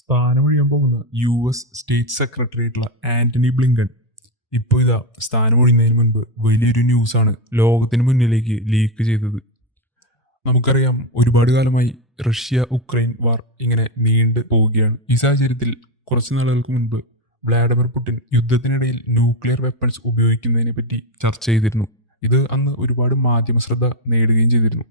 സ്ഥാനമൊഴിയാൻ പോകുന്ന U S state secretary ആയിട്ടുള്ള Antony Blinken ഇപ്പോൾ ഇതാ സ്ഥാനമൊഴിയുന്നതിന് മുൻപ് വലിയൊരു ന്യൂസാണ് ലോകത്തിന് മുന്നിലേക്ക് ലീക്ക് ചെയ്തത്. നമുക്കറിയാം ഒരുപാട് കാലമായി റഷ്യ ഉക്രൈൻ വാർ ഇങ്ങനെ നീണ്ടു പോവുകയാണ്. ഈ സാഹചര്യത്തിൽ കുറച്ച് നാളുകൾക്ക് മുൻപ് വ്ളാഡിമിർ പുടിൻ യുദ്ധത്തിനിടയിൽ ന്യൂക്ലിയർ വെപ്പൺസ് ഉപയോഗിക്കുന്നതിനെ പറ്റി ചർച്ച ചെയ്തിരുന്നു. ഇത് അന്ന് ഒരുപാട് മാധ്യമ ശ്രദ്ധ നേടുകയും ചെയ്തിരുന്നു.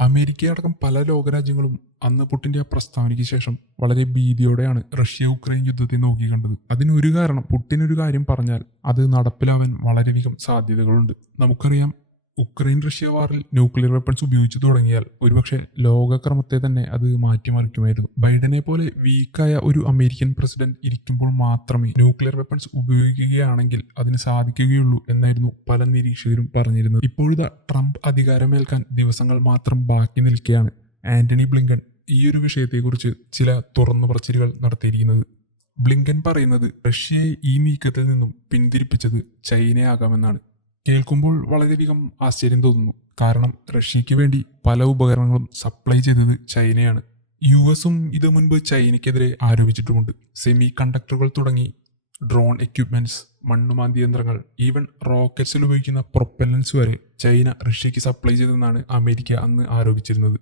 അമേരിക്ക അടക്കം പല ലോകരാജ്യങ്ങളും അന്ന് പുട്ടിന്റെ ആ പ്രസ്താവനയ്ക്ക് ശേഷം വളരെ ഭീതിയോടെയാണ് റഷ്യ ഉക്രൈൻ യുദ്ധത്തെ നോക്കിക്കണ്ടത് അതിനൊരു കാരണം പുട്ടിനൊരു കാര്യം പറഞ്ഞാൽ അത് നടപ്പിലാവാൻ വളരെയധികം സാധ്യതകളുണ്ട്. നമുക്കറിയാം ഉക്രൈൻ റഷ്യ വാറിൽ ന്യൂക്ലിയർ വെപ്പൺസ് ഉപയോഗിച്ചു തുടങ്ങിയാൽ ഒരുപക്ഷെ ലോകക്രമത്തെ തന്നെ അത് മാറ്റിമറിക്കുമായിരുന്നു. ബൈഡനെ പോലെ വീക്കായ ഒരു അമേരിക്കൻ പ്രസിഡന്റ് ഇരിക്കുമ്പോൾ മാത്രമേ ന്യൂക്ലിയർ വെപ്പൺസ് ഉപയോഗിക്കുകയാണെങ്കിൽ അതിന് സാധിക്കുകയുള്ളൂ എന്നായിരുന്നു പല നിരീക്ഷകരും പറഞ്ഞിരുന്നത്. ഇപ്പോഴിതാ ട്രംപ് അധികാരമേൽക്കാൻ ദിവസങ്ങൾ മാത്രം ബാക്കി നിൽക്കുകയാണ്. ആന്റണി ബ്ലിങ്കൺ ഈ ഒരു വിഷയത്തെക്കുറിച്ച് ചില തുറന്നു പറച്ചിലുകൾ നടത്തിയിരിക്കുന്നത്. ബ്ലിങ്കൻ പറയുന്നത് റഷ്യയെ ഈ നീക്കത്തിൽ നിന്നും പിന്തിരിപ്പിച്ചത് ചൈനയാകാമെന്നാണ്. കേൾക്കുമ്പോൾ വളരെയധികം ആശ്ചര്യം തോന്നുന്നു. കാരണം റഷ്യയ്ക്ക് വേണ്ടി പല ഉപകരണങ്ങളും സപ്ലൈ ചെയ്തത് ചൈനയാണ്. യു എസും ഇത് മുൻപ് ചൈനയ്ക്കെതിരെ ആരോപിച്ചിട്ടുമുണ്ട്. സെമി കണ്ടക്ടറുകൾ തുടങ്ങി ഡ്രോൺ എക്യുപ്മെന്റ്സ് മണ്ണുമാന്തി യന്ത്രങ്ങൾ ഈവൻ റോക്കറ്റ്സിൽ ഉപയോഗിക്കുന്ന പ്രൊപ്പല്ലൻസ് വരെ ചൈന റഷ്യയ്ക്ക് സപ്ലൈ ചെയ്തെന്നാണ് അമേരിക്ക അന്ന് ആരോപിച്ചിരുന്നത്.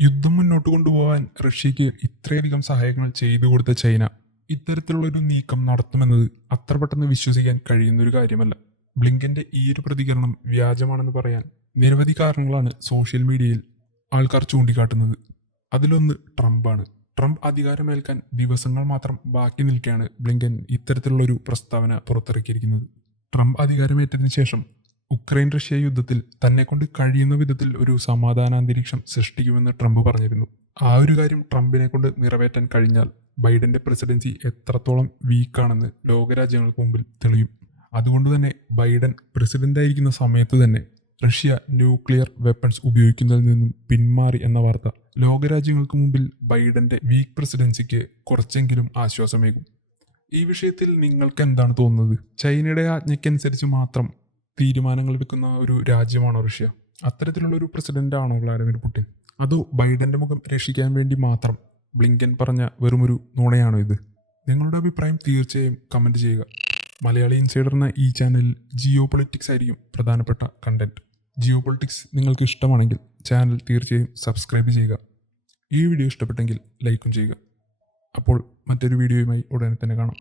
യുദ്ധം മുന്നോട്ട് കൊണ്ടുപോകാൻ റഷ്യയ്ക്ക് ഇത്രയധികം സഹായങ്ങൾ ചെയ്തു കൊടുത്ത ചൈന ഇത്തരത്തിലുള്ളൊരു നീക്കം നടത്തുമെന്നത് അത്ര പെട്ടെന്ന് വിശ്വസിക്കാൻ കഴിയുന്നൊരു കാര്യമല്ല. ബ്ലിങ്കന്റെ ഈ ഒരു പ്രതികരണം വ്യാജമാണെന്ന് പറയാൻ നിരവധി കാരണങ്ങളാണ് സോഷ്യൽ മീഡിയയിൽ ആൾക്കാർ ചൂണ്ടിക്കാട്ടുന്നത്. അതിലൊന്ന് ട്രംപാണ്. ട്രംപ് അധികാരമേൽക്കാൻ ദിവസങ്ങൾ മാത്രം ബാക്കി നിൽക്കെയാണ് ബ്ലിങ്കൻ ഇത്തരത്തിലുള്ളൊരു പ്രസ്താവന പുറത്തിറക്കിയിരിക്കുന്നത്. ട്രംപ് അധികാരമേറ്റതിന് ശേഷം ഉക്രൈൻ റഷ്യ യുദ്ധത്തിൽ തന്നെ കൊണ്ട് കഴിയുന്ന വിധത്തിൽ ഒരു സമാധാന അന്തരീക്ഷം സൃഷ്ടിക്കുമെന്ന് ട്രംപ് പറഞ്ഞിരുന്നു. ആ ഒരു കാര്യം ട്രംപിനെ കൊണ്ട് നിറവേറ്റാൻ കഴിഞ്ഞാൽ ബൈഡന്റെ പ്രസിഡൻസി എത്രത്തോളം വീക്കാണെന്ന് ലോകരാജ്യങ്ങൾക്ക് മുമ്പിൽ തെളിയും. അതുകൊണ്ട് തന്നെ ബൈഡൻ പ്രസിഡന്റായിരിക്കുന്ന സമയത്ത് തന്നെ റഷ്യ ന്യൂക്ലിയർ വെപ്പൺസ് ഉപയോഗിക്കുന്നതിൽ നിന്നും പിന്മാറി എന്ന വാർത്ത ലോകരാജ്യങ്ങൾക്ക് മുമ്പിൽ ബൈഡന്റെ വീക്ക് പ്രസിഡൻസിക്ക് കുറച്ചെങ്കിലും ആശ്വാസമേകും. ഈ വിഷയത്തിൽ നിങ്ങൾക്ക് എന്താണ് തോന്നുന്നത്? ചൈനയുടെ ആജ്ഞയ്ക്കനുസരിച്ച് മാത്രം തീരുമാനങ്ങൾ എടുക്കുന്ന ഒരു രാജ്യമാണോ റഷ്യ? അത്തരത്തിലുള്ള ഒരു പ്രസിഡന്റ് ആണോ വ്ളാഡിമിർ പുടിൻ? അതോ ബൈഡന്റെ മുഖം രക്ഷിക്കാൻ വേണ്ടി മാത്രം ബ്ലിങ്കൻ പറഞ്ഞ വെറുമൊരു നുണയാണോ ഇത്? നിങ്ങളുടെ അഭിപ്രായം തീർച്ചയായും കമന്റ് ചെയ്യുക. മലയാളി ഇൻസൈഡർ എന്ന ഈ ചാനൽ ജിയോ പൊളിറ്റിക്സ് ആയിരിക്കും പ്രധാനപ്പെട്ട കണ്ടന്റ് ജിയോ പൊളിറ്റിക്സ് നിങ്ങൾക്ക് ഇഷ്ടമാണെങ്കിൽ ചാനൽ തീർച്ചയായും സബ്സ്ക്രൈബ് ചെയ്യുക. ഈ വീഡിയോ ഇഷ്ടപ്പെട്ടെങ്കിൽ ലൈക്കും ചെയ്യുക. അപ്പോൾ മറ്റൊരു വീഡിയോയുമായി ഉടനെ തന്നെ കാണാം.